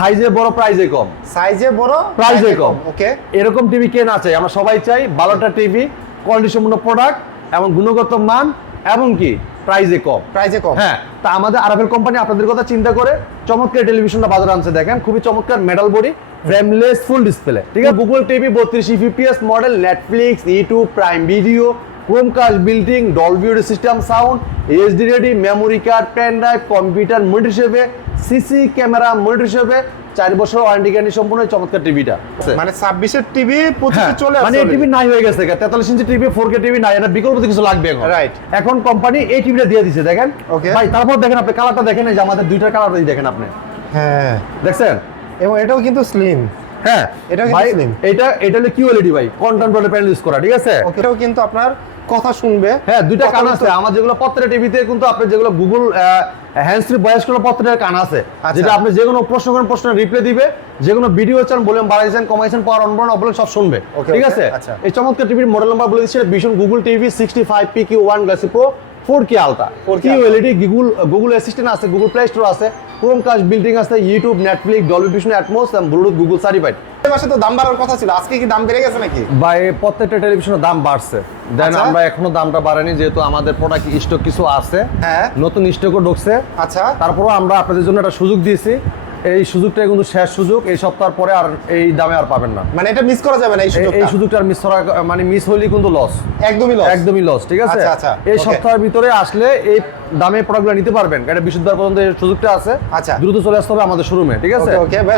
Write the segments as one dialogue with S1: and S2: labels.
S1: সাইজে বড় প্রাইজে কম।
S2: সাইজে বড়
S1: এ কম।
S2: ওকে।
S1: এরকম টিভি কে না চাই? আমরা সবাই চাই ভালোটা টিভি কোয়ালিটি সম্পূর্ণ প্রোডাক্ট এবং গুণগত মান এবং কি? প্রাইজে কম।
S2: প্রাইজে কম।
S1: হ্যাঁ তা আমাদের আরএফএল কোম্পানি আপনাদের কথা চিন্তা করে চমৎকার টেলিভিশনটা বাজারে আনছে দেখেন খুবই চমৎকার metal body frameless full display ঠিক আছে? গুগল টিভি বত্রিশ EPS model Netflix YouTube prime video Chromecast building Dolby system sound HD ready memory card pen drive computer monitor হিসেবে সিসি ক্যামেরা মনিটর হিসেবে চার বছর ওয়ারেন্টি গ্যারান্টি সম্পূর্ণ চমৎকার টিভিটা
S2: মানে ছাব্বিশের টিভি পঁচিশে
S1: হ্যাঁ,
S2: চলে
S1: মানে এই টিভি নাই হয়ে গেছে তেতাল্লিশ inch TV four K TV নাই এটা বিকল্প কিছু লাগবে এখন।
S2: রাইট
S1: এখন কোম্পানি এই টিভিটা দিয়ে দিছে দেখেন।
S2: Okay.
S1: ভাই তারপর দেখেন আপনি কালারটা দেখেন এই যে আমাদের দুইটা কালার দেখেন আপনি।
S2: হ্যাঁ।
S1: দেখছেন?
S2: এবং এটাও কিন্তু স্লিম
S1: হ্যাঁ এটা এটা হলো কিউএলইডি ভাই কন্টেন্ট প্যানেল ইউজ করা ঠিক আছে?
S2: এটাও কিন্তু আপনার কথা শুনবে।
S1: হ্যাঁ দুইটা কান আছে আমার যেগুলো প্রত্যেকটা টিভিতে কিন্তু আপনি যেগুলো গুগল হ্যান্ড ফ্রি ভয়েস কোনো প্রত্যেকটা কান আছে।
S2: আচ্ছা।
S1: যেটা আপনি যে কোনো প্রশ্ন করেন প্রশ্ন রিপ্লাই দিবে যে কোনো ভিডিও চান বলেন বাড়াইছেন কমাইছেন পাওয়ার অন করেন অবলেন সব শুনবে। ঠিক আছে?
S2: আচ্ছা।
S1: এই চমৎকার টিভির মডেল নাম্বার বলে দিচ্ছি ভীষণ Google TV sixty five P Q one glassy pro four K
S2: 4K
S1: Q LED Google Google assistant আছে গুগল প্লে স্টোর আছে ক্রোমকাস্ট বিল্ডিং আছে YouTube Netflix Dolby vision Atmos Bluetooth Google certified
S2: এই মাসে তো দাম বাড়ার কথা ছিল আজকে কি দাম বেড়ে গেছে নাকি?
S1: ভাই প্রত্যেকটা টেলিভিশনের দাম বাড়ছে। দেন
S2: আচ্ছা।
S1: আমরা এখনও দামটা বাড়ানি যেহেতু আমাদের প্রোডাক্ট স্টক কিছু আছে।
S2: হ্যাঁ।
S1: নতুন স্টকও ঢুকছে।
S2: আচ্ছা।
S1: তারপরও আমরা আপনাদের জন্য একটা সুযোগ দিয়েছি। এই সুযোগটা কিন্তু শেষ সুযোগ। এই সপ্তাহ পরে আর এই দামে আর পাবেন না।
S2: মানে এটা মিস করা যাবে না এই সুযোগটা
S1: এই সুযোগটা? আর মিস করা মানে মিস হলেই কিন্তু লস
S2: একদমই লস
S1: একদমই লস ঠিক আছে?
S2: আচ্ছা, আচ্ছা,
S1: এই সপ্তাহের ভিতরে আসলে এই দামে প্রোডাক্টগুলো নিতে পারবেন। এটা বিশুদ্ধবার পর্যন্ত এই সুযোগটা আছে।
S2: আচ্ছা।
S1: দ্রুত চলে আসতে হবে আমাদের শোরুমে ঠিক আছে?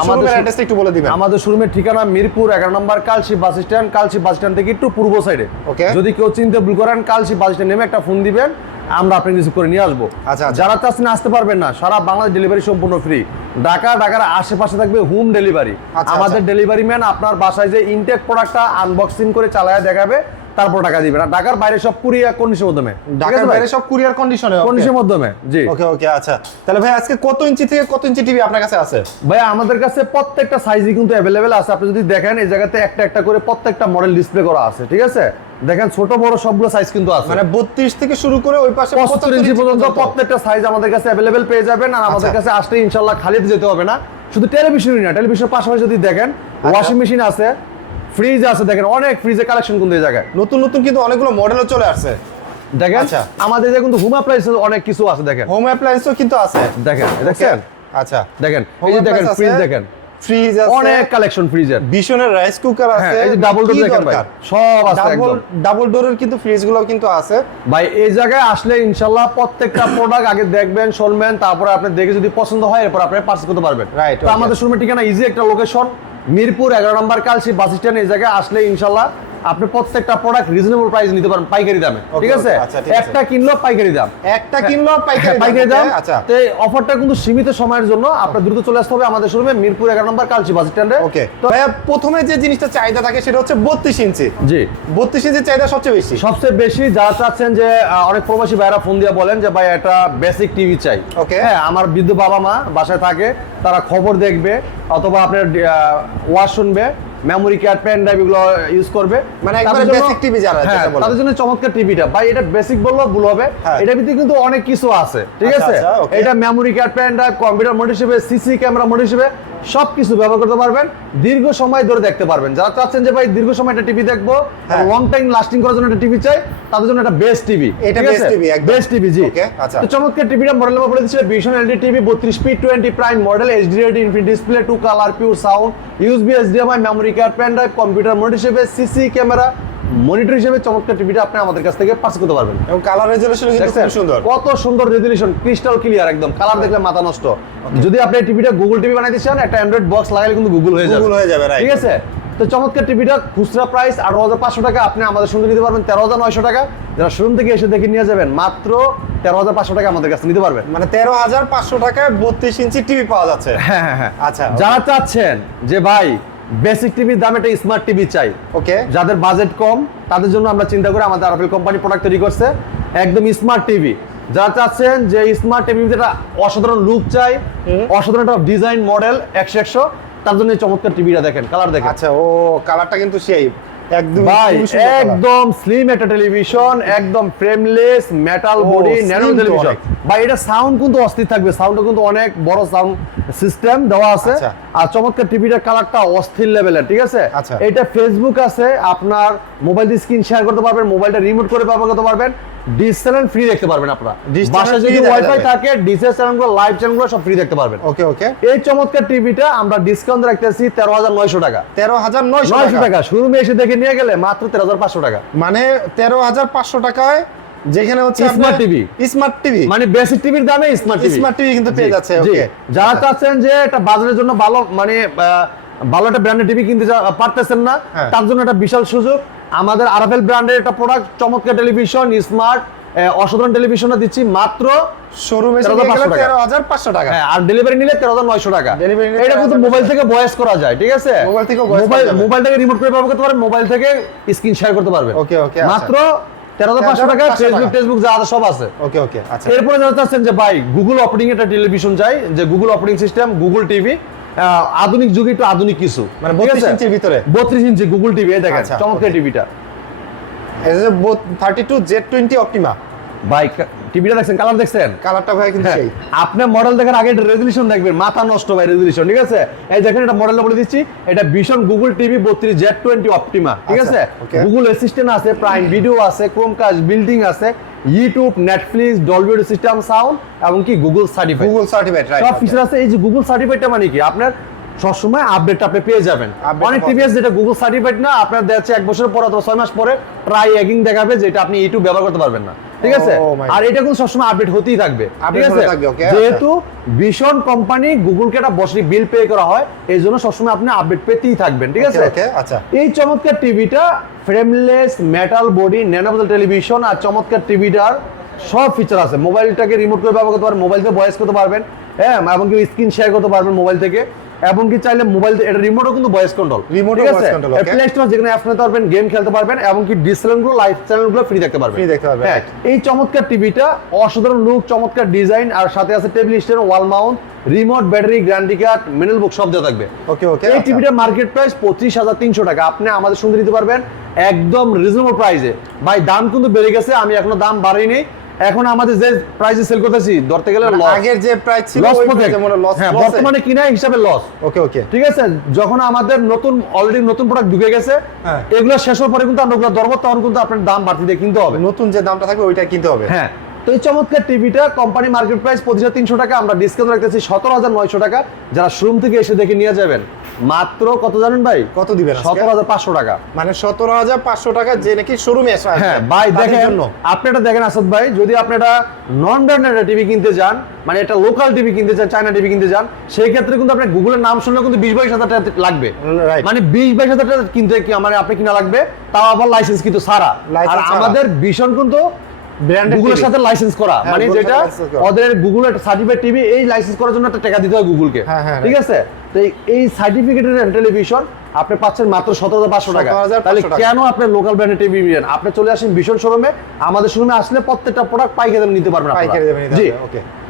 S1: আমাদের
S2: অ্যাড্রেসটা একটু বলে দিবেন।
S1: আমাদের শোরুমের ঠিকানা মিরপুর এগারো নম্বর Kalshi bus stand. Kalshi bus stand থেকে একটু পূর্ব সাইডে
S2: ওকে
S1: যদি কেউ চিনতে ভুল করেন কালশি বাস স্ট্যান্ড নেমে একটা ফোন দিবেন। আমরা আপনাকে রিসিভ করে নিয়ে আসব।
S2: আচ্ছা, আচ্ছা।
S1: যারা চাচ্ছেন আসতে পারবেন না সারা বাংলাদেশ ডেলিভারি সম্পূর্ণ ফ্রি ঢাকা ঢাকার আশেপাশে থাকবে হোম ডেলিভারি
S2: আচ্ছা,
S1: আমাদের ডেলিভারি ম্যান আপনার বাসায় যে ইনটেক প্রোডাক্টটা আনবক্সিং করে চালায় দেখাবে তারপর টাকা দিবেন। আর ঢাকার বাইরে সব কুরিয়ার কন্ডিশনের মাধ্যমে।
S2: ঢাকার বাইরে সব কুরিয়ার কন্ডিশনে
S1: কন্ডিশনের মাধ্যমে জি।
S2: ওকে ওকে আচ্ছা। তাহলে ভাই আজকে কত ইঞ্চি থেকে কত ইঞ্চি টিভি আপনার কাছে আছে?
S1: ভাই আমাদের কাছে প্রত্যেকটা সাইজই কিন্তু অ্যাভেলেবেল আছে। আপনি যদি দেখেন এই জায়গাতে একটা একটা করে প্রত্যেকটা মডেল ডিসপ্লে করা আছে ঠিক আছে? দেখেন ছোট বড় সবগুলো সাইজ কিন্তু আছে।
S2: মানে বত্রিশ থেকে শুরু করে ওই পাশে
S1: পঁচাত্তর ইঞ্চি পর্যন্ত প্রত্যেকটা সাইজ আমাদের কাছে অ্যাভেলেবেল পেয়ে যাবেন। আর আমাদের
S2: আচ্ছা।
S1: কাছে আসলে ইনশাল্লাহ খালিতে যেতে হবে না। শুধু টেলিভিশনই না টেলিভিশনের পাশাপাশি যদি দেখেন
S2: আচ্ছা।
S1: ওয়াশিং মেশিন আছে ফ্রিজ আছে দেখেন অনেক ফ্রিজের কালেকশন কিন্তু এই জায়গায়।
S2: নতুন নতুন কিন্তু অনেকগুলো মডেলও চলে আসছে।
S1: দেখেন
S2: আচ্ছা।
S1: আমাদের যে কিন্তু হুমা প্রাইস অনেক কিছু আছে দেখেন।
S2: হোম অ্যাপ্লায়েন্সও কিন্তু আছে।
S1: দেখেন দেখছেন
S2: আচ্ছা।
S1: দেখেন এই যে দেখেন ফ্রিজ দেখেন।
S2: ফ্রিজ আছে।
S1: অনেক কালেকশন ফ্রিজের
S2: ভীষণের রাইস কুকার আছে।
S1: এই যে ডাবল ডোর দেখেন ভাই সব আছে একদম।
S2: ডাবল ডোরের কিন্তু ফ্রিজগুলো কিন্তু আছে।
S1: ভাই এই জায়গায় আসলে ইনশাআল্লাহ প্রত্যেকটা প্রোডাক্ট আগে দেখবেন শুনবেন তারপরে আপনি দেখে যদি পছন্দ হয় এরপর আপনি পার্সেল করতে পারবেন।
S2: Right,
S1: তো. আমাদের শোরুমের ঠিকানা ইজি একটা লোকেশন মিরপুর এগারো নম্বর কালসি বাস স্ট্যান্ড এই জায়গায় আসলে ইনশাল্লাহ আপনি প্রত্যেকটা প্রোডাক্ট রিজনেবল প্রাইস নিতে পারেন পাইকারি দামে ঠিক আছে?
S2: আচ্ছা,
S1: একটা কিনলো পাইকারি দাম।
S2: একটা কিনলো
S1: হ্যাঁ,
S2: পাইকারি
S1: পাইকারি দাম।
S2: আচ্ছা।
S1: তো এই অফারটা কিন্তু সীমিত সময়ের জন্য আপনার দ্রুত চলে আসতে হবে আমাদের শোরুমে মিরপুর এগারো নম্বর কালসি বাস স্ট্যান্ডে
S2: ওকে তো ভাইয়া প্রথমে যে জিনিসটা চাহিদা থাকে সেটা হচ্ছে বত্রিশ ইঞ্চি।
S1: জি।
S2: বত্রিশ ইঞ্চির চাহিদা সবচেয়ে বেশি?
S1: সবচেয়ে বেশি যারা চাচ্ছেন যে অনেক প্রবাসী ভাইরা ফোন দিয়ে বলেন যে ভাই একটা বেসিক টিভি চাই।
S2: ওকে
S1: হ্যাঁ আমার বৃদ্ধ বাবা মা বাসায় থাকে তারা খবর দেখবে অথবা আপনার ওয়াশ শুনবে মেমোরি কার্ড পেন ড্রাইভ এগুলো ইউজ করবে।
S2: মানে একবারে বেসিক টিভি যারা যেটা
S1: হ্যাঁ,
S2: বলে।
S1: তাদের জন্য চমৎকার টিভিটা ভাই এটা বেসিক বলল ভুল হবে।
S2: এটা
S1: এটার ভিতরে কিন্তু অনেক কিছু আছে ঠিক
S2: আচ্ছা,
S1: আছে?
S2: আচ্ছা,
S1: এটা memory card pen drive computer mode হিসেবে সিসি ক্যামেরা মোড হিসেবে সব কিছু ব্যবহার করতে পারবেন দীর্ঘ সময় ধরে দেখতে পারবেন যারা চাচ্ছেন যে ভাই দীর্ঘ সময় একটা টিভি দেখব। লং টাইম লাস্টিং করার জন্য একটা টিভি চাই তাদের জন্য একটা বেস্ট টিভি
S2: এটা বেস্ট টিভি একদম।
S1: বেস্ট টিভি জি
S2: আচ্ছা।
S1: তো চমৎকার টিভিটা মডেল নাম্বার বলে দিচ্ছি ভিশন এলডি টিভি বত্রিশ P twenty prime model HD ready infinite display two colour pure sound USB HDMI memory card pen drive computer হিসেবে সিসি ক্যামেরা মনিটর হিসেবে চমৎকার টিভিটা আপনি আমাদের কাছ থেকে পাস করতে পারবেন।
S2: এবং কালার রেজলিউশন কিন্তু খুব সুন্দর।
S1: কত সুন্দর রেজলিউশন ক্রিস্টাল ক্লিয়ার একদম। কালার দেখলে মাথা নষ্ট। যদি আপনি টিভিটা গুগল টিভি বানাইতে চান একটা অ্যান্ড্রয়েড বক্স লাগালে কিন্তু গুগল হয়ে যাবে।
S2: Google হয়ে যাবে.
S1: ঠিক আছে? তো চমৎকার টিভিটা খুচরা প্রাইস আঠারো হাজার পাঁচশো টাকা। আপনি আমাদের সঙ্গে নিতে পারবেন তেরো হাজার নয়শো টাকা। যারা শোরুম থেকে এসে দেখে নিয়ে যাবেন মাত্র তেরো হাজার পাঁচশো টাকা আমাদের কাছে নিতে পারবেন।
S2: মানে তেরো হাজার পাঁচশো টাকায় বত্রিশ ইঞ্চি টিভি পাওয়া যাচ্ছে।
S1: হ্যাঁ হ্যাঁ হ্যাঁ।
S2: আচ্ছা
S1: যারা চাচ্ছেন যে ভাই বেসিক টিভির দামে একটা স্মার্ট টিভি চাই।
S2: ওকে
S1: যাদের বাজেট কম তাদের জন্য আমরা চিন্তা করে আমাদের আরফেল কোম্পানি প্রোডাক্ট তৈরি করছে। একদম স্মার্ট টিভি যারা চাচ্ছেন যে স্মার্ট টিভি যেটা অসাধারণ লুক চাই অসাধারণ একটা ডিজাইন মডেল একশো একশো তার জন্য চমৎকার টিভিটা দেখেন কালার দেখেন।
S2: আচ্ছা ও কালারটা কিন্তু সেই। একদম
S1: স্লিম একটা টেলিভিশন একদম frameless metal body nano television ভাই এটা সাউন্ড কিন্তু অস্থির থাকবে। সাউন্ডটা কিন্তু অনেক বড় সাউন্ড সিস্টেম দেওয়া আছে।
S2: আচ্ছা।
S1: আর চমৎকার টিভিটার কালারটা অস্থির লেভেলের ঠিক আছে?
S2: আচ্ছা।
S1: এটা ফেসবুক আছে আপনার মোবাইল স্ক্রিন শেয়ার করতে পারবেন মোবাইলটা রিমোট করে ব্যবহার করতে পারবেন। ডিশ চ্যানেল ফ্রি দেখতে পারবেন আপনারা। বাসায় যদি ওয়াইফাই থাকে চ্যানেলগুলো লাইভ চ্যানেলগুলো সব ফ্রি দেখতে পারবেন।
S2: ওকে ওকে
S1: এই চমৎকার টিভিটা আমরা ডিসকাউন্ট রাখতেছি তেরো হাজার নয়শো টাকা।
S2: তেরো হাজার নয়শো টাকা।
S1: টাকা শোরুমে এসে দেখে নিয়ে গেলে মাত্র তেরো হাজার পাঁচশো টাকা।
S2: মানে তেরো হাজার পাঁচশো টাকায় যেখানে হচ্ছে
S1: Smart TV
S2: স্মার্ট টিভি
S1: মানে বেসিক টিভির দামে স্মার্ট টিভি
S2: স্মার্ট টিভি কিন্তু পেয়ে যাচ্ছে ওকে
S1: যারা চাচ্ছেন যে এটা বাজারের জন্য ভালো মানে ভালো একটা ব্র্যান্ডের টিভি কিনতে পারতেছেন না
S2: হ্যাঁ।
S1: তার জন্য একটা বিশাল সুযোগ। আমাদের আরএফএল ব্র্যান্ডের একটা প্রোডাক্ট চমৎকার টেলিভিশন স্মার্ট অসাধারণ টেলিভিশনটা দিচ্ছি মাত্র
S2: শোরুমে এসে
S1: 13,500 টাকা।
S2: তেরো হাজার পাঁচশো টাকা।
S1: হ্যাঁ আর ডেলিভারি নিলে তেরো হাজার নয়শো টাকা। এটা কিন্তু মোবাইল থেকে ভয়েস করা যায় ঠিক আছে?
S2: মোবাইল voice
S1: মোবাইল মোবাইল থেকে রিমোট করে ব্যবহার করতে মোবাইল থেকে স্ক্রিন শেয়ার করতে পারবেন
S2: Okay, okay, আচ্ছা।
S1: মাত্র তেরো হাজার পাঁচশো টাকা ফেসবুক টেসবুক যা আছে সব আছে।
S2: ওকে ওকে আচ্ছা।
S1: এরপরে যারা চাচ্ছেন যে ভাই গুগল অপারেটিং একটা টেলিভিশন চাই যে Google operating system Google TV আধুনিক যুগে একটু আধুনিক কিছু।
S2: মানে 32 ইঞ্চির ভিতরে?
S1: বত্রিশ ইঞ্চি গুগল টিভি দেখেন
S2: আচ্ছা,
S1: চমৎকার টিভিটা
S2: thirty two. Z twenty Optima
S1: ভাই টিভিটা দেখছেন? কালার দেখছেন?
S2: কালারটা ভাই কিন্তু সেই।
S1: আপনি মডেল দেখার আগে রেজলিউশন দেখবেন। মাথা নষ্ট ভাই রেজলিউশন ঠিক আছে? এই দেখেন এটা মডেলটা বলে দিচ্ছি। এটা ভীষণ গুগল টিভি বত্রিশ জেড টোয়েন্টি অপটিমা ঠিক
S2: আচ্ছা,
S1: আছে? গুগল অ্যাসিস্ট্যান্ট আছে প্রাইম ভিডিও আছে ক্রোমকাস্ট বিল্ডিং আছে। YouTube Netflix Dolby system sound এবং কি গুগল সার্টিফাইড
S2: গুগল সার্টিফাইড
S1: সব ফিচার আছে। এই যে গুগল সার্টিফাইডটা মানে কি? আপনার সবসময় আপডেট আপনি পেয়ে যাবেন। অনেক টিভিএস যেটা গুগল সার্টিফাইড না আপনার দেখা যাচ্ছে এক বছর পর অথবা ছয় মাস পরে প্রায় এগিং দেখাবে যেটা আপনি ইউটিউব ব্যবহার করতে পারবেন না। ঠিক আছে?
S2: Oh
S1: আর এটা কিন্তু সবসময় আপডেট হতেই থাকবে। ঠিক আছে?
S2: আচ্ছা।
S1: যেহেতু ভীষণ কোম্পানি গুগলকে একটা বছরই বিল পে করা হয় এই জন্য সবসময় আপনি আপডেট পেতেই থাকবেন ঠিক আছে?
S2: আচ্ছা।
S1: এই চমৎকার টিভিটা ফ্রেমলেস মেটাল বডি ন্যানোবল টেলিভিশন আর চমৎকার টিভিটার সব ফিচার আছে। মোবাইলটাকে রিমোট করে ব্যবহার করতে পারবেন মোবাইল থেকে ভয়েস করতে পারবেন হ্যাঁ এবং কি স্ক্রিন শেয়ার করতে পারবেন মোবাইল থেকে। এবং কি চাইলে মোবাইল এটা রিমোটও কিন্তু voice control
S2: voice control, okay.
S1: Play store যেখানে অ্যাপস নিতে পারবেন গেম খেলতে পারবেন এবং কি ডিসপ্লেগুলো লাইভ চ্যানেলগুলো ফ্রি দেখতে পারবেন।
S2: Free দেখতে পারবেন,
S1: হ্যাঁ এই চমৎকার টিভিটা অসাধারণ লুক চমৎকার ডিজাইন আর সাথে আছে table stand wall mount remote battery guarantee card manual book সব দেওয়া থাকবে।
S2: ওকে ওকে
S1: এই টিভিটা মার্কেট প্রাইস পঁচিশ হাজার তিনশো টাকা। আপনি আমাদের সঙ্গে দিতে পারবেন একদম রিজনেবল প্রাইসে ভাই দাম কিন্তু বেড়ে গেছে আমি এখনও দাম বাড়াইনি এখন আমাদের যে প্রাইসে সেল করতেছি ধরতে গেলে
S2: মানে আগের যে প্রাইস ছিল
S1: লস
S2: লস
S1: হ্যাঁ বর্তমানে কিনা হিসাবে লস
S2: ওকে ওকে।
S1: ঠিক আছে? যখন আমাদের নতুন অলরেডি নতুন প্রোডাক্ট ঢুকে গেছে
S2: হ্যাঁ।
S1: এগুলো শেষ হওয়ার পরে কিন্তু আমরা ওগুলো ধরবো তখন কিন্তু আপনার দাম বাড়তি দিয়ে কিনতে হবে।
S2: নতুন যে দামটা থাকবে ওইটা কিনতে হবে।
S1: হ্যাঁ। তো এই চমৎকার টিভিটা কোম্পানি মার্কেট প্রাইস পঁচিশ তিনশো টাকা আমরা ডিসকাউন্ট রাখতেছি সতেরো হাজার নয়শো টাকা। যারা শোরুম থেকে এসে দেখে নিয়ে যাবেন মাত্র কত জানেন ভাই?
S2: কত দিবেন
S1: সতেরো হাজার পাঁচশো টাকা।
S2: মানে সতেরো হাজার পাঁচশো টাকা যে নাকি শোরুমে এসে
S1: হ্যাঁ ভাই দেখেন আপনি এটা দেখেন আসাদ ভাই যদি আপনি এটা নন ব্র্যান্ডেড টিভি কিনতে যান মানে এটা লোকাল টিভি কিনতে চান চায়না টিভি কিনতে যান সেই ক্ষেত্রে কিন্তু আপনার গুগলের নাম শুনলে কিন্তু বিশ বাইশ হাজার টাকা লাগবে। মানে বিশ বাইশ হাজার টাকা কিনতে কি মানে আপনি কিনা লাগবে তাও আবার লাইসেন্স কিন্তু সারা আর আমাদের ভীষণ কিন্তু গুগলের সাথে লাইসেন্স করা।
S2: হ্যাঁ,
S1: মানে যেটা। ওদের সার্টিফাইড টিভি এই লাইসেন্স করার জন্য একটা টাকা দিতে হয় গুগলকে
S2: হ্যাঁ, হ্যাঁ,
S1: ঠিক আছে? তো এই- সার্টিফিকেটের টেলিভিশন আপনি পাচ্ছেন মাত্র সতেরো হাজার পাঁচশো টাকা।
S2: 17,500
S1: তাহলে কেন আপনি লোকাল ব্র্যান্ডের টিভি নিবেন আপনি চলে আসেন ভীষণ শোরুমে। আমাদের শোরুমে আসলে প্রত্যেকটা প্রোডাক্ট পাইকারি নিতে পারবেন জি।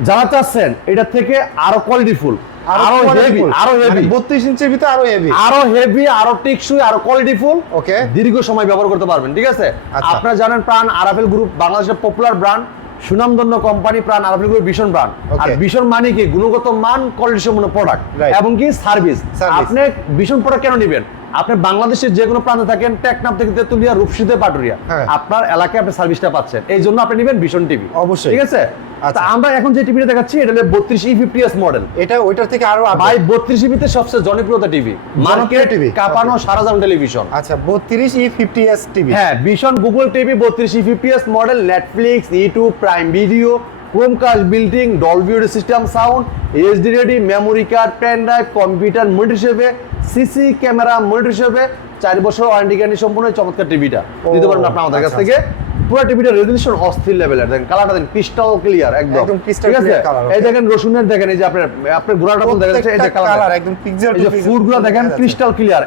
S1: যারা চাচ্ছেন এটা থেকে আরও কোয়ালিটিফুল আরও হেভি আরও হেভি
S2: মানে বত্রিশ ইঞ্চির ভিতরে আরও হেভি
S1: আরও হেভি আরও টেকসই আরও কোয়ালিটিফুল
S2: ওকে
S1: দীর্ঘ সময় ব্যবহার করতে পারবেন ঠিক আছে?
S2: আচ্ছা।
S1: আপনারা জানেন প্রাণ আরাফেল গ্রুপ বাংলাদেশের পপুলার ব্র্যান্ড সুনামধন্য কোম্পানি প্রাণ আরাফেল গ্রুপ ভীষণ ব্র্যান্ড আর ভীষণ মানে কি? গুণগত মান কোয়ালিটি সম্পন্ন প্রোডাক্ট এবং কি? সার্ভিস আপনি ভীষণ প্রোডাক্ট কেন নেবেন? আপনি বাংলাদেশের যে কোনো প্রান্তে থাকেন টেকনাফ থেকে তেতুলিয়া রূপসীতে পাটুরিয়া।
S2: হ্যাঁ।
S1: আপনার এলাকায় আপনি সার্ভিসটা পাচ্ছেন। এই জন্য আপনি নেবেন ভীষণ টিভি
S2: অবশ্যই।
S1: ঠিক আছে?
S2: আচ্ছা।
S1: আমরা এখন যে টিভিটা দেখাচ্ছি এটা হলো বত্রিশ ই ফিফটিএস মডেল
S2: এটা ওইটার থেকে আরও
S1: ভাই বত্রিশ ইপিতে সবচেয়ে জনপ্রিয়তা টিভি মার্কেট
S2: টিভি
S1: কাপানো সারা জান টেলিভিশন।
S2: আচ্ছা বত্রিশ ই ফিফটি এস টিভি
S1: হ্যাঁ ভীষণ গুগল টিভি বত্রিশ EPS model Netflix YouTube prime video Chromecast building Dolby system sound HD ready memory card pen drive computer monitor হিসেবে সিসি ক্যামেরা মনিটর হিসেবে চার বছর ওয়ারেন্টি গ্যারান্টি সম্পূর্ণ চমৎকার টিভিটা দিতে পারেন আপনি আমাদের কাছ
S2: আচ্ছা,
S1: থেকে। পুরো টিভিটা রেজলিউশন অস্থির লেভেলের দেখেন কালারটা দেখেন ক্রিস্টাল ক্লিয়ার একদম। ঠিক আছে? এই দেখেন রসুনের দেখেন এই যে আপনার আপনার গোড়াটা বল দেখা যাচ্ছে এই যে কালার
S2: একদম
S1: এই যে ফুডগুলো দেখেন ক্রিস্টাল ক্লিয়ার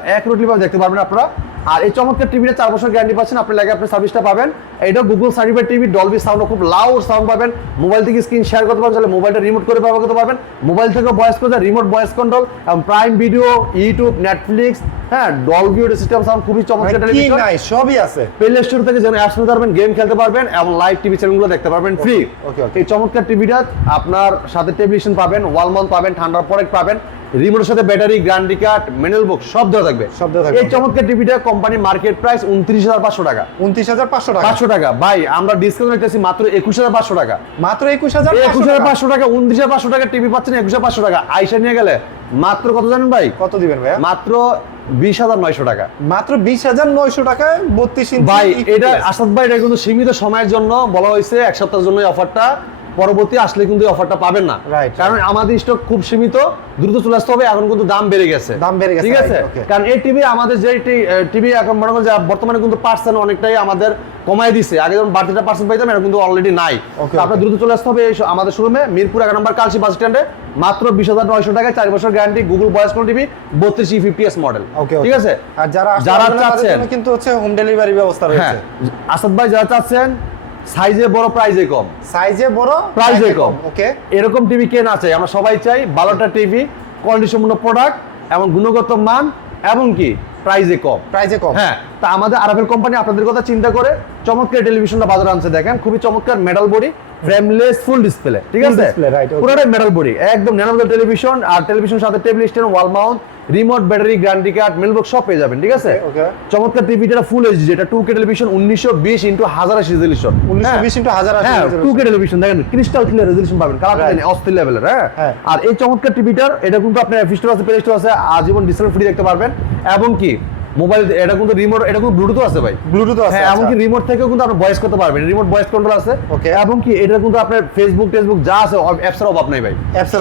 S1: ভাবে দেখতে পারবেন আপনারা। আর এই চমৎকার টিভিটা চার বছর গ্যারান্টি পাচ্ছেন আপনি লাগে আপনি সার্ভিসটা পাবেন। এটা Google certified TV Dolby sound খুব লাউড সাউন্ড পাবেন। মোবাইল থেকে স্ক্রিন শেয়ার করতে পারবেন তাহলে মোবাইলটা রিমোট করে ব্যবহার করতে পারবেন। মোবাইল থেকে ভয়েস করতে remote voice control prime video YouTube Netflix হ্যাঁ ডলবি অডিও সিস্টেম সাউন্ড খুবই চমৎকার টেলিভিশন
S2: নাই সবই আছে।
S1: প্লে স্টোর থেকে যেন অ্যাপস নিতে পারবেন গেম খেলতে পারবেন এবং লাইভ টিভি চ্যানেলগুলো দেখতে পারবেন ফ্রি. এই চমৎকার টিভিটা আপনার সাথে টেলিভিশন পাবেন ওয়াল মাউন্ট পাবেন ঠান্ডার প্রোডাক্ট পাবেন রিমোটের সাথে ব্যাটারি গ্যারান্টি কার্ড বুক সব দেওয়া থাকবে।
S2: সব দেওয়া থাকবে।
S1: এই চমৎকার টিভিটা কোম্পানি মার্কেট প্রাইস উনত্রিশ হাজার পাঁচশো টাকা।
S2: উনত্রিশ হাজার পাঁচশো টাকা।
S1: পাঁচশো টাকা। ভাই আমরা ডিসকাউন্ট মাত্র একুশ হাজার পাঁচশো টাকা।
S2: মাত্র একুশ হাজার
S1: একুশ হাজার পাঁচশো টাকা উনত্রিশ হাজার পাঁচশো টাকা টিভি পাচ্ছেন একুশ হাজার পাঁচশো টাকা। আইসা নিয়ে গেলে। মাত্র কত জানেন ভাই?
S2: কত দিবেন ভাইয়া?
S1: মাত্র বিশ হাজার নয়শো টাকা।
S2: মাত্র বিশ হাজার নয়শো টাকায় বত্রিশ
S1: ভাই এটা আসাদ ভাই এটা কিন্তু সীমিত সময়ের জন্য বলা হয়েছে এক সপ্তাহের জন্য অফারটা পরবর্তী আসলে কিন্তু এই অফারটা পাবেন না. কারণ আমাদের স্টক খুব সীমিত দ্রুত চলে আসতে হবে এখন কিন্তু দাম বেড়ে গেছে।
S2: দাম বেড়ে গেছে,
S1: ঠিক আছে? কারণ এই টিভি আমাদের যে টিভি এখন মনে করেন যে বর্তমানে কিন্তু পার্সেন্ট অনেকটাই আমাদের কমাই দিছে। আগে যখন বাড়তিটা পার্সেন্ট পাইতাম এটা কিন্তু অলরেডি নাই। আপনার. দ্রুত চলে আসতে হবে এই আমাদের শোরুমে মিরপুর এক নম্বর কালসি বাস স্ট্যান্ডে মাত্র বিশ হাজার নয়শো টাকায় চার বছর গ্যারান্টি গুগল বয়স কোন টিভি বত্রিশ ই ফিফটি এস মডেল ঠিক আছে?
S2: আর যারা
S1: যারা চাচ্ছেন
S2: কিন্তু হচ্ছে হোম ডেলিভারি ব্যবস্থা
S1: হ্যাঁ।
S2: রয়েছে।
S1: আসাদ ভাই যারা চাচ্ছেন সাইজে বড় প্রাইজে কম।
S2: সাইজে বড়
S1: প্রাইজে কম।
S2: ওকে
S1: এরকম টিভি কে না চাই। আমরা সবাই চাই বারোটা টিভি কোয়ালিটি সম্পূর্ণ প্রোডাক্ট এবং গুণগত মান এবং কি? প্রাইজে কম।
S2: প্রাইজে কম।
S1: হ্যাঁ। তা আমাদের আরবের কোম্পানি আপনাদের কথা চিন্তা করে চমৎকার টেলিভিশনটা বাজারে আনছে দেখেন। খুবই চমৎকার metal body frameless full display ঠিক আছে. পুরোটাই মেটাল বডি একদম ন্যানোমেটাল টেলিভিশন আর টেলিভিশন সাথে table stand wall mount remote battery guarantee card mailbox সব পেয়ে যাবেন ঠিক আছে. চমৎকার টিভিটা ফুল এইচডি যেটা টু কে টেলিভিশন উনিশশো বিশ ইন্টু হাজার আশি রেজলিউশন টু কে টেলিভিশন দেখেন ক্রিস্টাল ক্লিয়ার রেজলিউশন পাবেন কালার পাবেন অস্থির লেভেলের হ্যাঁ?
S2: হ্যাঁ।
S1: আর এই চমৎকার টিভিটার এটা কিন্তু আপনার ফিস্টোর আছে প্লে স্টোর আছে আজীবন ডিসপ্লে ফ্রি দেখতে পারবেন। এবং কি মোবাইল এটা কিন্তু রিমোট এটা কিন্তু ব্লুটুথ আছে ভাই।
S2: ব্লুটুথ আছে
S1: হ্যাঁ
S2: আচ্ছা।
S1: এমনকি রিমোট থেকেও কিন্তু আপনি ভয়েস করতে পারবেন। রিমোট ভয়েস কন্ট্রোল আছে।
S2: Okay.
S1: এবং কি এটা কিন্তু আপনার ফেসবুক টেসবুক যা আছে অ্যাপস এর অভাব নাই ভাই।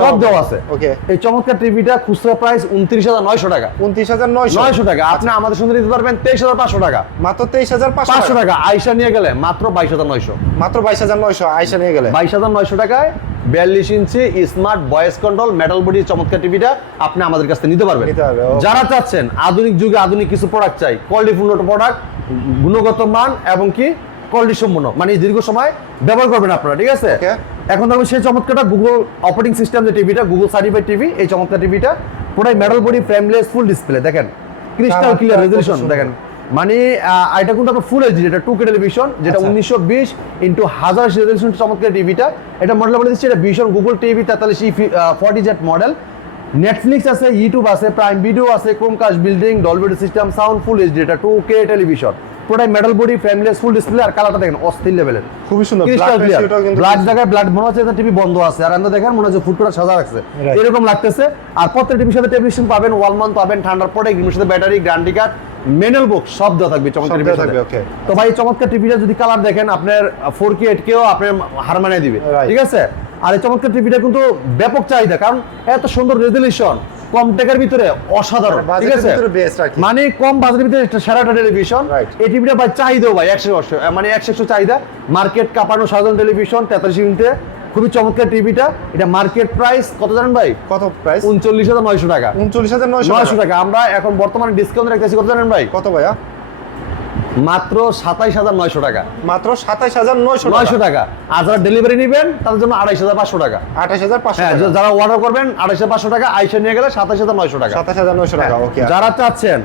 S1: সব দেওয়া আছে।
S2: Okay.
S1: এই চমৎকার টিভিটা খুচরা প্রাইস উনত্রিশ হাজার নয়শো টাকা।
S2: উনত্রিশ হাজার নয়শো।
S1: নয়শো টাকা। আপনি আমাদের সঙ্গে নিতে পারবেন তেইশ হাজার পাঁচশো টাকা।
S2: মাত্র তেইশ হাজার
S1: পাঁচশো
S2: পাঁচশো
S1: টাকা। আইসা নিয়ে গেলে মাত্র বাইশ হাজার নয়শো।
S2: মাত্র বাইশ হাজার নয়শো আইসা নিয়ে গেলে।
S1: বাইশ হাজার নয়শো টাকায় বিয়াল্লিশ inch smart voice control metal body চমৎকার টিভিটা আপনি আমাদের কাছ নিতে পারবেন. যারা চাচ্ছেন আধুনিক যুগে আধুনিক কিছু প্রোডাক্ট চাই কোয়ালিটিফুল প্রোডাক্ট গুণগত মান এবং কি কোয়ালিটি সম্পন্ন মানে দীর্ঘ সময় ব্যবহার করবেন আপনারা ঠিক আছে. এখন দেখুন সেই চমৎকারটা গুগল অপারেটিং সিস্টেম যে টিভিটা গুগল সার্টিফাইড টিভি এই চমৎকার টিভিটা পুরাই metal body frameless full display দেখেন? ক্রিস্টাল ক্লিয়ার রেজলিউশন দেখেন? মানে এটা কিন্তু আপনার ফুল এইচডি এটা টু কে টেলিভিশন যেটা
S2: আচ্ছা।
S1: উনিশশো বিশ ইন্টু হাজার রেজলিউশন চমৎকার টিভিটা এটা মডেল বলে দিচ্ছি এটা ভীষণ গুগল টিভি তেতাল্লিশ E forty Z model Netflix আছে ইউটিউব আছে প্রাইম ভিডিও আছে Chromecast building Dolby D system sound full HD এটা টু কে টেলিভিশন পুরোটাই metal body frameless full display আর কালারটা দেখেন অস্থির লেভেলের
S2: খুবই সুন্দর
S1: ক্রিস্টাল ক্লিয়ার ব্লাড জায়গায় ব্লাড মনে হচ্ছে টিভি বন্ধ আছে আর আমরা দেখেন মনে হচ্ছে ফুট করে সাজা রাখছে। এরকম লাগতেছে। আর প্রত্যেক টিভির সাথে টেলিভিশন পাবেন ওয়ালমান পাবেন ঠান্ডার পরে সাথে battery guarantee card manual book দেওয়া থাকবে চমৎকার।
S2: থাকবে, okay.
S1: তো ভাই চমৎকার টিভিটা যদি কালার দেখেন আপনার ফোর কে এইট কেও আপনার হার মানিয়ে দিবে। ঠিক আছে? আর এই চমৎকার টিভিটা কিন্তু ব্যাপক চাহিদা কারণ এত সুন্দর রেজলিউশন কম টাকার ভিতরে অসাধারণ
S2: মানে
S1: ঠিক আছে? মানে কম বাজারের ভিতরে একটা সেরাটা টেলিভিশন এই টিভিটা ভাই চাহিদাও ভাই একশো একশো মানে একশো একশো চাহিদা। মার্কেট কাপানো সাধারণ টেলিভিশন তেতাল্লিশ ইঞ্চে খুবই চমৎকার টিভিটা। এটা মার্কেট প্রাইস কত জানেন ভাই?
S2: কত প্রাইস
S1: উনচল্লিশ হাজার নয়শো টাকা।
S2: উনচল্লিশ হাজার নয়শো
S1: নয়শো টাকা। আমরা এখন বর্তমানে ডিসকাউন্ট রাখতেছি কত জানেন ভাই?
S2: কত ভাইয়া?
S1: মাত্র সাতাইশ হাজার নয়শো টাকা।
S2: মাত্র সাতাইশ হাজার নয়শো
S1: নয়শো টাকা। আর যারা ডেলিভারি নেবেন তাদের জন্য আড়াইশ হাজার পাঁচশো টাকা।
S2: আঠাশ হাজার পাঁচশো
S1: হ্যাঁ
S2: টাকা।
S1: যারা অর্ডার করবেন আড়াইশ হাজার পাঁচশো টাকা আইসে নিয়ে গেলে সাতাইশ হাজার নয়শো টাকা।
S2: সাতাশ হাজার নয়শো টাকা ওকে।
S1: হ্যাঁ, যারা চাচ্ছেন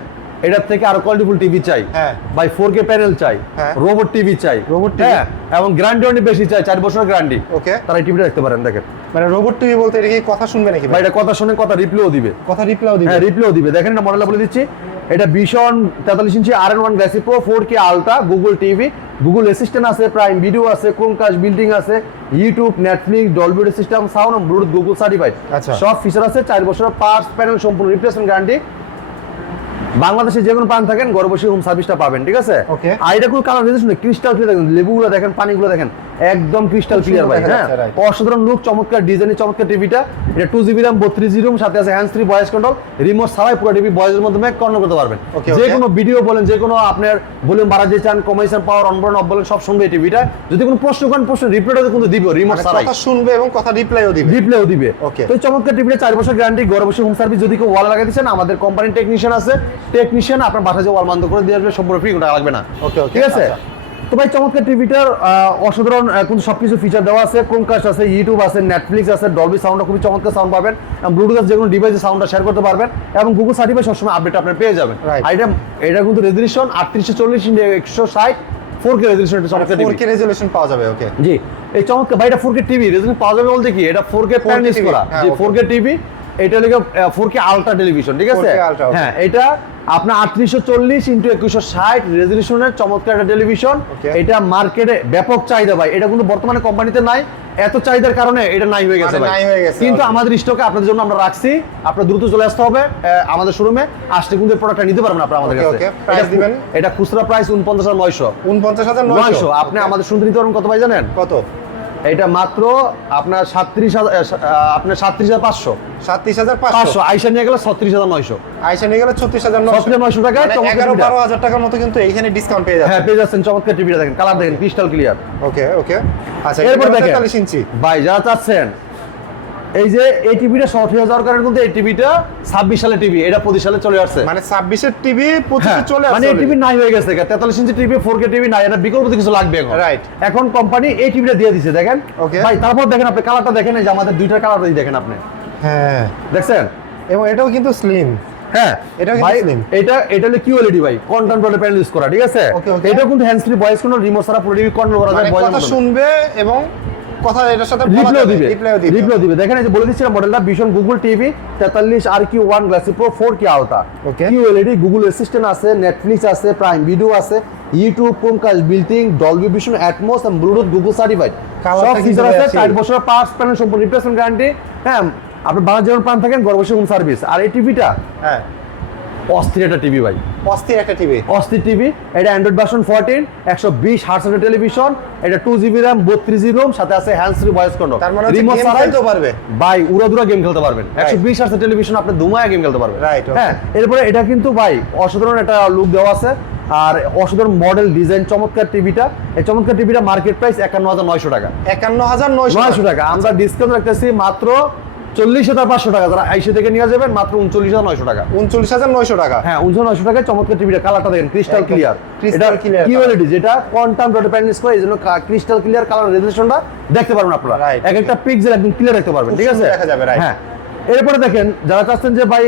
S1: এটার থেকে আরও কোয়ালিটিফুল টিভি চাই।
S2: হ্যাঁ।
S1: বাই ফোর কে প্যানেল চাই।
S2: হ্যাঁ।
S1: রোবট টিভি চাই।
S2: Robot TV?
S1: হ্যাঁ এবং গ্যারান্টি অনেক বেশি চাই চার বছরের গ্যারান্টি
S2: ওকে
S1: তারা টিভিটা দেখতে পারেন দেখেন।
S2: মানে রোবট টিভি বলতে এটা কি কথা শুনবে নাকি ভাই?
S1: এটা কথা শুনে কথা রিপ্লেও দিবে।
S2: কথা রিপ্লাইও দিবে?
S1: হ্যাঁ রিপ্লেও দিবে। দেখেন না মডেলটা বলে দিচ্ছি। এটা ভীষণ তেতাল্লিশ ইঞ্চি আর N one glassy pro four K ultra Google TV Google assistant আছে প্রাইম ভিডিও আছে ক্রোমকাস্ট বিল্ডিং আছে YouTube Netflix Dolby D system sound Bluetooth Google certified
S2: আচ্ছা।
S1: সব ফিচার আছে চার বছরের পার্স প্যানেল সম্পূর্ণ রিপ্লেসমেন্ট গ্যারান্টি বাংলাদেশে যে কোনো পান থাকেন ঘরে বসে হোম সার্ভিসটা পাবেন ঠিক আছে. আর এটা কোনো কালার দেখেন ক্রিস্টাল ক্লিয়ার দেখেন লেবুগুলো দেখেন পানিগুলো দেখেন একদম ক্রিস্টাল ক্লিয়ার ভাই হ্যাঁ? অসাধারণ লুক চমৎকার ডিজাইনের চমৎকার টিভিটা এটা টু জিবি র্যাম বত্রিশ জিবি সাথে আছে hand free voice control remote ছাড়াই পুরো টিভি ভয়েসের মাধ্যমে কন্ট্রোল করতে পারবেন। যে কোনো ভিডিও বলেন যে কোনো আপনার ভলিউম বাড়াতে চান কমাইছেন পাওয়ার অন বলেন অফ বলেন সব শুনবে এই টিভিটা যদি কোনো প্রশ্ন করেন প্রশ্ন রিপ্লাইটা কিন্তু দিবে রিমোট
S2: মানে
S1: ছাড়াই।
S2: কথা শুনবে এবং কথা রিপ্লাইও দিবে।
S1: রিপ্লেও দিবে।
S2: Okay.
S1: তো চমৎকার টিভিটা চার বছর গ্যারান্টি ঘরে বসে হোম সার্ভিস যদি কেউ ওয়াল লাগাই দিচ্ছেন আমাদের কোম্পানির টেকনিশিয়ান আছে। টেকনিশিয়ান আপনার বাসায় যে ওয়াল বন্ধ করে দিয়ে আসবে সম্পূর্ণ ফ্রি টাকা লাগবে না।
S2: ওকে
S1: ঠিক আছে?
S2: আচ্ছা।
S1: তো ভাই চমৎকার টিভিটার অসাধারণ কিন্তু সবকিছু ফিচার দেওয়া আছে। ক্রোমকাস্ট আছে ইউটিউব আছে নেটফ্লিক্স আছে ডলবি সাউন্ডটা খুবই চমৎকার সাউন্ড পাবেন। ব্লুটুথ যে কোনো ডিভাইসে সাউন্ডটা শেয়ার করতে পারবেন। এবং গুগল সার্টিফাই সবসময় আপডেট আপনার পেয়ে যাবেন. আর এটা এটা কিন্তু রেজলিউশন আটত্রিশশো চল্লিশ একশো ষাট ফোর কে রেজলিউশন চমৎকার
S2: ফোর কে রেজলিউশন পাওয়া যাবে ওকে
S1: জি। এই চমৎকার ভাই এটা ফোর কে টিভি রেজলিউশন পাওয়া যাবে বলতে কি? এটা ফোর কে প্যান ইউজ করা। জি ফোর কে টিভি এটা লিখে ফোর কে আলট্রা টেলিভিশন ঠিক আছে?
S2: 4K Ultra, okay.
S1: হ্যাঁ এটা আপনার আটত্রিশশো চল্লিশ ইন্টু একুশশো ষাট রেজলিউশনের চমৎকার একটা টেলিভিশন এটা মার্কেটে ব্যাপক চাহিদা ভাই। এটা কিন্তু বর্তমানে কোম্পানিতে নাই। এত চাহিদার কারণে এটা নাই হয়ে গেছে
S2: মানে
S1: কিন্তু আমাদের স্টকে আপনাদের জন্য আমরা রাখছি। আপনার দ্রুত চলে আসতে হবে আমাদের শোরুমে আসলে কিন্তু প্রোডাক্টটা নিতে পারবেন আপনারা আমাদের কাছে। এটা-
S2: দিবেন?
S1: এটা খুচরা প্রাইস উনপঞ্চাশ হাজার নয়শো।
S2: উনপঞ্চাশ হাজার
S1: নয়শো? আপনি আমাদের শুনতে নিতে পারবেন কত ভাই জানেন?
S2: কত?
S1: এটা মাত্র আপনার সাত্রিশ হাজার আপনার সাত্রিশ হাজার পাঁচশো।
S2: সাত্রিশ হাজার
S1: পাঁচশো? আইসা নিয়ে গেলে ছত্রিশ হাজার নয়শো।
S2: আইসা নিয়ে গেলে ছত্রিশ হাজার
S1: নয়শো। টাকা
S2: এগারো বারো হাজার টাকার মতো কিন্তু এইখানে ডিসকাউন্ট পেয়ে
S1: হ্যাঁ পেয়ে যাচ্ছেন চমৎকার টিভিটা দেখেন কালার দেখেন ক্রিস্টাল ক্লিয়ার
S2: ওকে ওকে আচ্ছা
S1: এরপর দেখেন
S2: ইঞ্চি।
S1: ভাই যারা চাচ্ছেন এই যে এই টিভিটা শর্ট হয়ে যাওয়ার কারণে কিন্তু এই টিভিটা ছাব্বিশ সালে টিভি এটা পঁচিশ সালে চলে আসছে।
S2: মানে ছাব্বিশের টিভি পঁচিশে
S1: হ্যাঁ,
S2: চলে
S1: মানে এই টিভি নাই হয়ে গেছে তেতাল্লিশ inch TV four K TV নাই এটা বিকল্প কিছু লাগবে এখন।
S2: Right.
S1: এখন কোম্পানি এই টিভিটা দিয়ে দিচ্ছে দেখেন।
S2: Okay.
S1: ভাই তারপর দেখেন আপনি কালারটা দেখেন এই যে আমাদের দুইটার কালার দেখেন আপনি।
S2: হ্যাঁ।
S1: দেখছেন?
S2: এবং এটাও কিন্তু স্লিম
S1: হ্যাঁ
S2: কিন্তু
S1: ভাই। এটা এটা হলো কিউএলইডি ভাই কন্টেন্ট প্যানেল ইউজ করা ঠিক আছে. এটা কিন্তু হ্যান্ড ফ্রি ভয়েস কোনো রিমোট ছাড়া পুরো টিভি কন্ট্রোল করা
S2: মানে
S1: যায়
S2: কথা শুনবে এবং কথা এটার সাথে
S1: রিপ্লেও দিবে।
S2: রিপ্লেও দিবে।
S1: দেখেন এই যে বলে দিচ্ছি মডেলটা ভীষণ গুগল টিভি তেতাল্লিশ R Q one glassy pro four K ultra
S2: Okay.
S1: QLED Google assistant আছে নেটফ্লিক্স আছে প্রাইম ভিডিও আছে YouTube Chromecast building Dolby Vision Atmos এবং ব্লুটুথ গুগল সার্টিফাইড সব ফিচার আছে
S2: আছে।
S1: চার বছরের পার্টস প্যানেল সম্পূর্ণ রিপ্লেসমেন্ট গ্যারান্টি হ্যাঁ আপনি বাংলা যেমন পান থাকেন গর্ব হোম সার্ভিস আর এই টিভিটা
S2: হ্যাঁ।
S1: অস্থির একটা টিভি ভাই।
S2: অস্থির একটা টিভি।
S1: অস্থির টিভি এটা অ্যান্ড্রয়েড ভার্সন ফোরটিন একশো বিশ হার্সের টেলিভিশন এটা টু জিবি র্যাম বত্রিশ জিবি রোম সাথে আছে হ্যান্ড ফ্রি ভয়েস কন্ট্রোল
S2: তার মানে হচ্ছে game পারবে।
S1: ভাই উড়াদুরা গেম খেলতে পারবেন। একশো বিশ হার্সের টেলিভিশন আপনি দুমায়া গেম খেলতে পারবেন।
S2: Okay.
S1: হ্যাঁ এরপরে এটা কিন্তু ভাই অসাধারণ একটা লুক দেওয়া আছে। আর অসাধারণ মডেল ডিজাইন চমৎকার টিভিটা। এই চমৎকার টিভিটা মার্কেট প্রাইস একান্ন হাজার নয়শো টাকা।
S2: একান্ন হাজার নয়শো
S1: নয়শো টাকা। আমরা ডিসকাউন্ট রাখতেছি মাত্র চল্লিশ হাজার পাঁচশো টাকা। যারা আইসে থেকে নিয়ে যাবেন মাত্র উনচল্লিশ হাজার নয়শো টাকা।
S2: উনচল্লিশ হাজার নয়শো টাকা।
S1: হ্যাঁ উনশো নয়শো টাকায় চমৎকার টিভিটা কালারটা দেখেন crystal clear
S2: crystal clear
S1: QLED যেটা কোয়ান্টাম ডট প্যানেল করে এই জন্য ক্রিস্টাল ক্লিয়ার কালার রেজুলেশনটা দেখতে পারবেন আপনারা। এক একটা পিক্সেল একদম ক্লিয়ার দেখতে পারবেন ঠিক আছে?
S2: দেখা যাবে.
S1: হ্যাঁ। এরপরে দেখেন যারা চাচ্ছেন যে ভাই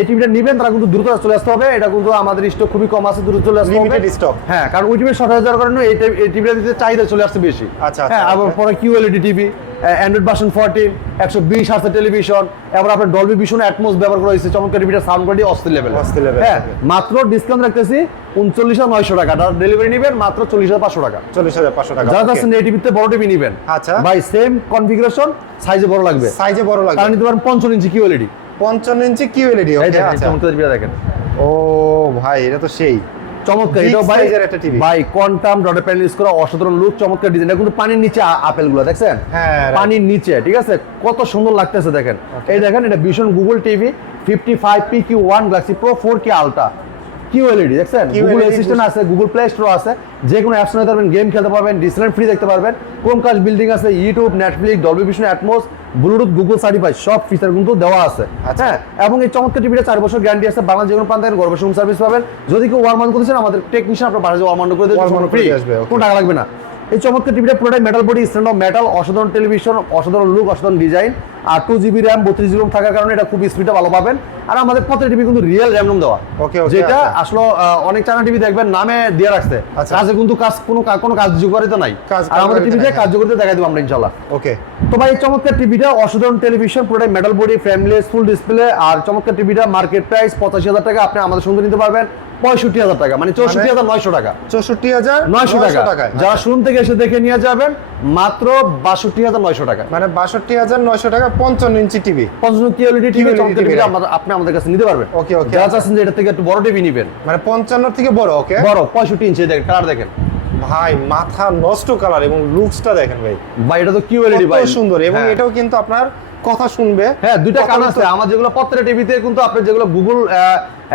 S1: এই টিভিটা নিবেন তারা কিন্তু দ্রুত চলে আসতে হবে। এটা কিন্তু আমাদের স্টক খুবই কম আছে দ্রুত চলে আসতে হবে।
S2: stock।
S1: হ্যাঁ কারণ ওই টিভির শর্ট হয়ে যাওয়ার কারণে এই টিভিটা দিতে চাহিদা চলে আসছে বেশি।
S2: আচ্ছা,
S1: হ্যাঁ
S2: আচ্ছা,
S1: আবার। পরে QLED TV Android version fourteen একশো বিশ হার্সের টেলিভিশন এবার আপনার ডলবি ভিশন অ্যাটমোস ব্যবহার করা হয়েছে। চমৎকার টিভিটা সাউন্ড কোয়ালিটি অস্থির লেভেল
S2: অস্থির level,
S1: হ্যাঁ মাত্র ডিসকাউন্ট রাখতেছি উনচল্লিশ হাজার নয়শো টাকা। আর ডেলিভারি নেবেন মাত্র চল্লিশ হাজার পাঁচশো টাকা।
S2: চল্লিশ হাজার পাঁচশো টাকা
S1: যারা চাচ্ছেন এই টিভিতে বড় টিভি নেবেন।
S2: আচ্ছা।
S1: ভাই সেম কনফিগারেশন সাইজে বড় লাগবে।
S2: সাইজে বড় লাগবে।
S1: নিতে পারেন পঞ্চান্ন ইঞ্চি কিউএলইডি
S2: পঞ্চান্ন ইঞ্চি কিউ এলইডি
S1: এই
S2: ওকে আচ্ছা।
S1: দেখেন।
S2: ও ভাই এটা তো সেই।
S1: চমৎকার এটাও ভাই ভাই কোয়ান্টাম ডট প্যানেল ইউজ করা অসাধারণ লুক চমৎকার ডিজাইন এটা কিন্তু পানির নিচে আপেলগুলো দেখছেন?
S2: হ্যাঁ,
S1: পানির নিচে ঠিক আছে? কত সুন্দর লাগতেছে দেখেন। এই দেখেন এটা Vision Google TV fifty five P Q one glassy pro four K ultra QLED দেখছেন? গুগল অ্যাসিস্ট্যান্ট আছে গুগল প্লে স্টোর আছে যে কোনো অ্যাপস নিতে পারবেন গেম খেলতে পারবেন ডিসপ্লে ফ্রি দেখতে পারবেন। কোন কাজ বিল্ডিং আছে YouTube Netflix Dolby Vision Atmos Bluetooth Google certify সব ফিচার কিন্তু দেওয়া আছে।
S2: আচ্ছা।
S1: হ্যাঁ? এবং এই চমৎকার টিভিটা চার বছর গ্যারান্টি আছে বাংলা যে কোনো প্রান্ত গর্ব হোম সার্ভিস পাবেন। যদি কেউ ওয়ার্মান করতেছেন আমাদের টেকনিশিয়ান আপনার বাড়ি ওয়ার্মান করে দেবে. কোনো টাকা লাগবে না। এই চমৎকার টিভিটা পুরোটাই metal body stand of metal অসাধারণ টেলিভিশন অসাধারণ লুক অসাধারণ ডিজাইন আর টু জিবি র্যাম বত্রিশ জিবি থাকার কারণে এটা খুব স্পিডটা ভালো পাবেন। আর আমাদের প্রত্যেক টিভি কিন্তু রিয়েল র্যাম রোম দেওয়া। যেটা
S2: আচ্ছা।
S1: আসলে অনেক চানা টিভি দেখবেন নামে দিয়ে রাখছে।
S2: আচ্ছা।
S1: কাজে কিন্তু কাজ কোনো কোনো কার্যকারিতা নাই। আর আমাদের টিভিতে
S2: হ্যাঁ।
S1: কার্যকারিতা দেখা দেবো আমরা ইনশাল্লাহ
S2: ওকে
S1: তো ভাই এই চমৎকার টিভিটা অসাধারণ টেলিভিশন পুরোটাই metal body family full display আর চমৎকার টিভিটা মার্কেট প্রাইস পঁচাশি হাজার টাকা আপনি আমাদের সঙ্গে নিতে পারবেন। পঁয়ষট্টি হাজার টাকা মানে চৌষট্টি হাজার নয়শো টাকা।
S2: চৌষট্টি হাজার
S1: নয়শো টাকা। যারা শুরু থেকে এসে দেখে নিয়ে যাবেন মাত্র বাষট্টি হাজার নয়শো টাকা।
S2: মানে বাষট্টি হাজার নয়শো টাকা পঞ্চান্ন ইঞ্চি টিভি
S1: পঞ্চান্ন কিউএলইডি টিভি আপনি আমাদের কাছে নিতে পারবেন।
S2: Okay, okay,
S1: যারা
S2: আচ্ছা।
S1: চাচ্ছেন যে এটা থেকে একটু বড় টিভি নেবেন।
S2: মানে পঞ্চান্ন থেকে বড় ওকে?
S1: বড় পঁয়ষট্টি ইঞ্চি দেখেন কালার দেখেন।
S2: ভাই মাথা নষ্ট কালার এবং লুকসটা দেখেন ভাই।
S1: ভাই এটা তো কিউএলইডি ভাই।
S2: সুন্দর এবং
S1: হ্যাঁ।
S2: এটাও কিন্তু আপনার কথা শুনবে।
S1: হ্যাঁ দুইটা কান আছে। আমার যেগুলো পত্রের টিভিতে কিন্তু আপনি যেগুলো গুগল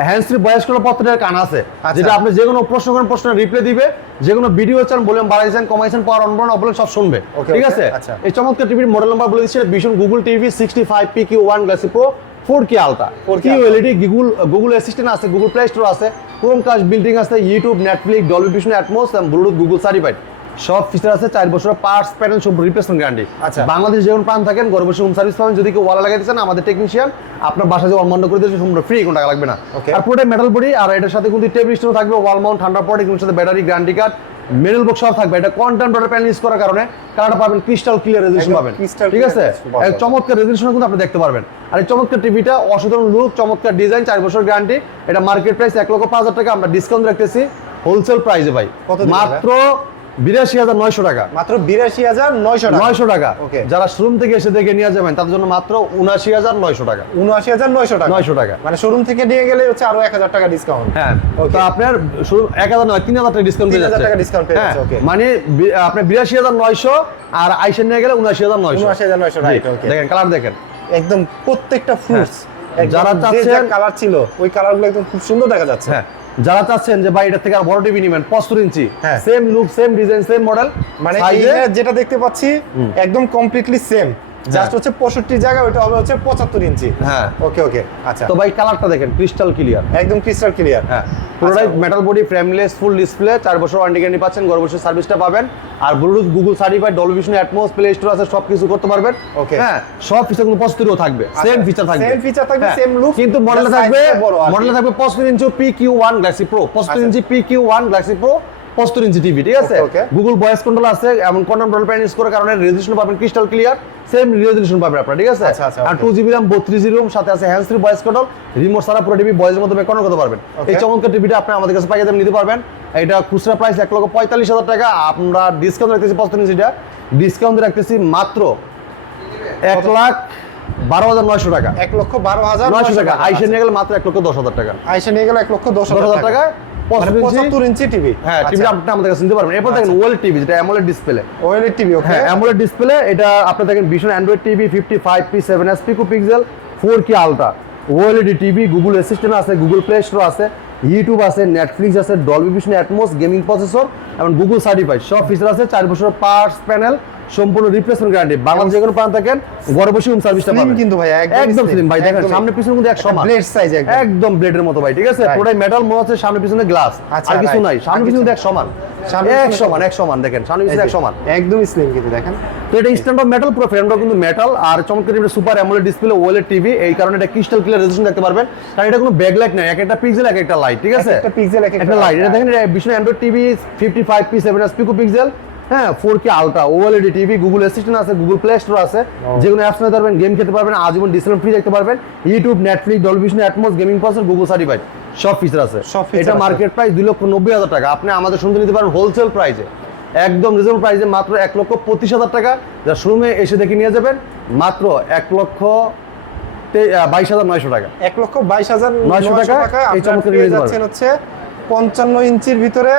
S1: হ্যান্ড ফ্রি ভয়েস কোনো পত্রের কান আছে।
S2: আচ্ছা।
S1: যেটা আপনি যে কোনো প্রশ্ন করেন প্রশ্নের রিপ্লাই দিবে। যে কোনো ভিডিও চান বলেন বাড়াইছেন কমাইছেন পাওয়ার অন বলেন অবলেন সব শুনবে। ঠিক আছে?
S2: আচ্ছা।
S1: এই চমৎকার টিভির মডেল নাম্বার বলে দিচ্ছি Vision Google TV sixty five P Q one pro four K ultra
S2: 4K
S1: Q LED Google Google assistant আছে গুগল প্লে স্টোর আছে ক্রোম কাস্ট বিল্ডিং আছে YouTube Netflix Dolby Vision Atmos Bluetooth Google certified সব feature আছে চার বছরের parts panel সম্পূর্ণ replacement guarantee
S2: আচ্ছা।
S1: বাংলাদেশ যেমন প্রাণ থাকেন ঘরে বসে হোম সার্ভিস পাবেন যদি কেউ ওয়ালা লাগাইতে চান আমাদের টেকনিশিয়ান আপনার বাসায় যে অনবন্ধ করে দিয়েছে সম্পূর্ণ ফ্রি কোনো টাকা লাগবে না। আর পুরোটাই মেটাল বডি আর এটার সাথে কিন্তু টেবিল স্টোর থাকবে ওয়াল মাউন্ট ঠান্ডা পড়ে এগুলোর সাথে ব্যাটারি গ্যারান্টি কার্ড মেডেল বক্স সব থাকবে। এটা কোয়ান্টাম ডটের প্যানেল ইউজ করার কারণে কালারটা পাবেন ক্রিস্টাল ক্লিয়ার রেজলিউশন
S2: একদম
S1: পাবেন। ঠিক আছে? এক চমৎকার রেজলিউশন কিন্তু আপনি দেখতে পারবেন। আর এই চমৎকার টিভিটা অসাধারণ লুক চমৎকার ডিজাইন চার বছর গ্যারান্টি এটা মার্কেট প্রাইস এক লক্ষ পাঁচ হাজার টাকা আমরা ডিসকাউন্ট রাখতেছি। হোলসেল প্রাইসে ভাই। মাত্র বিরাশি হাজার নয়শো টাকা।
S2: মাত্র বিরাশি হাজার নয়শো
S1: নয়শো টাকা।
S2: Okay.
S1: যারা শোরুম থেকে এসে দেখে নিয়ে যাবেন জন্য মাত্র উনাশি হাজার নয়শো টাকা।
S2: উনআশি হাজার নয়শো টাকা।
S1: নয়শো টাকা।
S2: মানে শোরুম থেকে নিয়ে গেলে হচ্ছে আরও এক হাজার টাকা ডিসকাউন্ট
S1: হ্যাঁ. তো আপনার এক হাজার নয় তিন হাজার টাকা ডিসকাউন্ট
S2: 3,000 টাকা discount পেয়ে যাচ্ছে, okay.
S1: মানে আপনার বিরাশি হাজার নয়শো আর আইসেন নিয়ে গেলে উনাশি হাজার নয়শো।
S2: 79,900, right, okay.
S1: দেখেন কালার দেখেন।
S2: একদম প্রত্যেকটা ফ্রুটস
S1: যারা চাচ্ছেন-
S2: কালার ছিল ওই কালারগুলো একদম খুব সুন্দর দেখা যাচ্ছে।
S1: হ্যাঁ। যারা চাচ্ছেন যে ভাই এটা থেকে আর বড় টিভি নেবেন পঁচাত্তর inch. Same look same design same model
S2: মানে যেটা দেখতে পাচ্ছি একদম কমপ্লিটলি সেম জাস্ট হচ্ছে পঁয়ষট্টি জায়গা ওটা হবে হচ্ছে পঁচাত্তর ইঞ্চি।
S1: হ্যাঁ।
S2: ওকে ওকে আচ্ছা।
S1: তো ভাই কালারটা দেখেন ক্রিস্টাল ক্লিয়ার
S2: একদম ক্রিস্টাল ক্লিয়ার
S1: হ্যাঁ। পুরোটাই
S2: আচ্ছা।
S1: Metal body frameless full display চার বছর ওয়ারেন্টি গ্যারান্টি পাচ্ছেন ঘর বসে সার্ভিসটা পাবেন। আর Bluetooth Google certified Dolby Vision Atmos play store আছে সব কিছু করতে পারবেন।
S2: Okay.
S1: হ্যাঁ সব ফিচার কিন্তু পঁচাত্তরও থাকবে। সেম ফিচার থাকবে।
S2: Same feature থাকবে,
S1: হ্যাঁ,
S2: same look,
S1: কিন্তু মডেলে থাকবে
S2: আর
S1: থাকবে পঁচাত্তর inch P Q one galaxy pro পঁচাত্তর
S2: আচ্ছা।
S1: Inch P Q one galaxy pro পঁচাত্তর ইঞ্চি টিভি ঠিক আছে. গুগল ভয়েস কন্ট্রোল আছে এমন কন্ট্রোল প্যান ইউজ করার কারণে রেজলিউশন পাবেন ক্রিস্টাল ক্লিয়ার সেম রেজলিউশন পাবেন আপনারা ঠিক আছে?
S2: আচ্ছা, আচ্ছা,
S1: আর টু জিবি র্যাম বত্রিশ জিবি রুম সাথে আছে hand free voice control remote ছাড়া পুরো টিভি ভয়েসের মধ্যে কন্ট্রোল করতে পারবেন। এই চমৎকার টিভিটা আপনি আমাদের কাছে পাইয়ে দেবেন নিতে পারবেন। এটা খুচরা প্রাইস এক লক্ষ পঁয়তাল্লিশ হাজার টাকা আমরা ডিসকাউন্ট রাখতেছি পঁচাত্তর ইঞ্চিটা। ডিসকাউন্ট রাখতেছি মাত্র এক লাখ বারো হাজার নয়শো টাকা।
S2: এক লক্ষ বারো হাজার
S1: নয়শো টাকা। আইসে নিয়ে গেলে মাত্র এক লক্ষ দশ হাজার টাকা।
S2: আইসে নিয়ে গেল এক লক্ষ দশ
S1: হাজার টাকা।
S2: মানে
S1: পঁচাত্তর ইঞ্চি
S2: টিভি
S1: হ্যাঁ টিভিটা আপনি আমাদের কাছে নিতে পারবেন। এরপর দেখেন ওয়েল টিভি যেটা অ্যামোলেড ডিসপ্লে
S2: ওয়েলের টিভি ওকে
S1: হ্যাঁ অ্যামোলেড ডিসপ্লে এটা আপনি দেখেন Vision Android TV fifty five P pico pixel ultra OLED TV Google assistant আছে গুগল প্লে স্টোর আছে ইউটিউব আছে নেটফ্লিক্স আছে Dolby Vision Atmos gaming processor এবং গুগল সার্টিফাইড সব ফিচার আছে চার বছর পার্টস প্যানেল সম্পূর্ণ রিপ্লেসমেন্ট গ্যারান্টি বাংলাদেশ যে কোনো প্রান্ত থাকেন ঘরে বসে হোম সার্ভিসটা পাবেন
S2: কিন্তু ভাই, একদম
S1: একদম স্লিম ভাই দেখেন সামনে পিছনের মধ্যে এক সমান।
S2: blade size একদম।
S1: একদম ব্লেডের মতো ভাই ঠিক আছে. পুরোটাই মেটাল মনে হচ্ছে সামনে পিছনে গ্লাস
S2: আচ্ছা,
S1: আর কিছু নাই সামনে পিছনে এক সমান।
S2: সামনে
S1: এক সমান এক সমান দেখেন সামনে পিছনে এক সমান।
S2: একদমই স্লিম কিন্তু দেখেন।
S1: তো এটা স্ট্যান্ড অফ মেটাল পুরো ফ্রেমটা কিন্তু মেটাল আর চমৎকার এটা সুপার অ্যামোলেড ডিসপ্লে ওয়েলের টিভি এই কারণে এটা ক্রিস্টাল ক্লিয়ার রেজলিউশন দেখতে পারবেন। কারণ এটা কোনো ব্যাকলাইট নাই এক একটা পিক্সেল এক একটা লাইট ঠিক আছে?
S2: একটা pixel, এক একটা
S1: লাইট এটা দেখেন এটা Vishnu Android TV fifty five P seven S pico pixel হ্যাঁ four K ultra OLED TV Google assistant আছে গুগল প্লে স্টোর আছে। যেগুলো অ্যাপস নিতে পারবেন গেম খেতে পারবেন আজীবন ডিসপ্লে ফ্রি দেখতে পারবেন। YouTube Netflix Dolby Vision Atmos gaming processor Google certified সব ফিচার আছে। এটা মার্কেট প্রাইস দুই লক্ষ নব্বই হাজার টাকা। আপনি আমাদের শুনতে নিতে পারেন হোলসেল প্রাইসে একদম রিজনেবল প্রাইসে মাত্র এক লক্ষ পঁচিশ হাজার টাকা। যা শোরুমে এসে দেখে নিয়ে যাবেন মাত্র এক লক্ষ বাইশ হাজার নয়শো টাকা।
S2: এক লক্ষ বাইশ হাজার
S1: 900 টাকা, এই চমৎকার
S2: হচ্ছে পঞ্চান্ন ইঞ্চির ভিতরে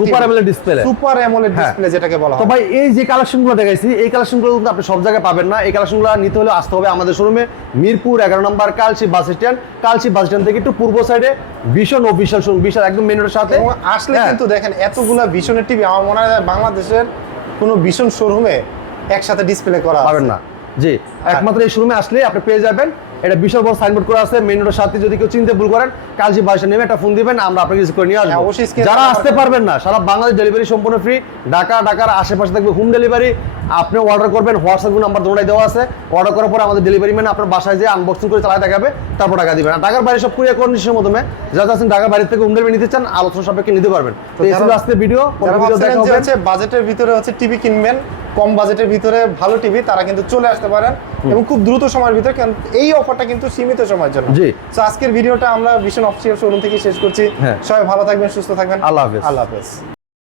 S1: Super AMOLED
S2: সুপার অ্যামোলেড
S1: হ্যাঁ।
S2: ডিসপ্লে যেটাকে বলা
S1: তো
S2: হয়।
S1: ভাই এই যে কালেকশনগুলো দেখাইছি এই কালেকশনগুলো কিন্তু আপনি সব জায়গায় পাবেন না। এই কালেকশনগুলো নিতে হলে আসতে হবে আমাদের শোরুমে মিরপুর এগারো নম্বর কালচি বাস স্ট্যান্ড। কালচি বাস স্ট্যান্ড থেকে একটু পূর্ব সাইডে ভীষণ ও বিশাল শোরুম বিশাল একদম মেন রোডের সাথে।
S2: আসলে
S1: হ্যাঁ।
S2: কিন্তু দেখেন এতগুলা ভীষণের টিভি আমার মনে হয় বাংলাদেশের কোনো ভীষণ শোরুমে একসাথে ডিসপ্লে করা
S1: পাবেন। না। জি একমাত্র এই শোরুমে আসলে আপনি পেয়ে যাবেন। এটা বিশাল বড় সাইনবোর্ড করা আছে মেন রোডের সাথে যদি কেউ চিনতে ভুল করেন কালজি বাসে নেমে একটা ফোন দিবেন আমরা আপনাকে রিসিভ করে নিয়ে
S2: হ্যাঁ,
S1: আসব। যারা আসতে পারবেন। না সারা বাংলাদেশ ডেলিভারি সম্পূর্ণ ফ্রি ঢাকা ঢাকার আশেপাশে থাকবে হোম ডেলিভারি আপনি অর্ডার করবেন হোয়াটসঅ্যাপ নাম্বার দোটাই দেওয়া আছে। অর্ডার করার পরে আমাদের ডেলিভারি ম্যান আপনার বাসায় যে আনবক্সিং করে চালায় দেখাবে তারপর টাকা দিবেন। আর ঢাকার বাইরে সব কুরিয়ার কন্ডিশনের মাধ্যমে যারা আছেন ঢাকার বাইরে থেকে হোম ডেলিভারি নিতে চান আলোচনা সাপেক্ষে নিতে পারবেন। তো এই ছিল আজকে ভিডিও
S2: বাজেটের ভিতরে হচ্ছে টিভি কিনবেন কম বাজেটের ভিতরে ভালো টিভি তারা কিন্তু চলে আসতে পারেন এবং খুব দ্রুত সময়ের ভিতরে কারণ এই অফারটা কিন্তু সীমিত সময়ের জন্য
S1: জি।
S2: তো আজকের ভিডিওটা আমরা ভীষণ অফিসিয়াল শোরুম থেকে শেষ করছি
S1: হ্যাঁ।
S2: সবাই ভালো থাকবেন সুস্থ থাকবেন
S1: আল্লাহ হাফেজ।
S2: আল্লাহ হাফেজ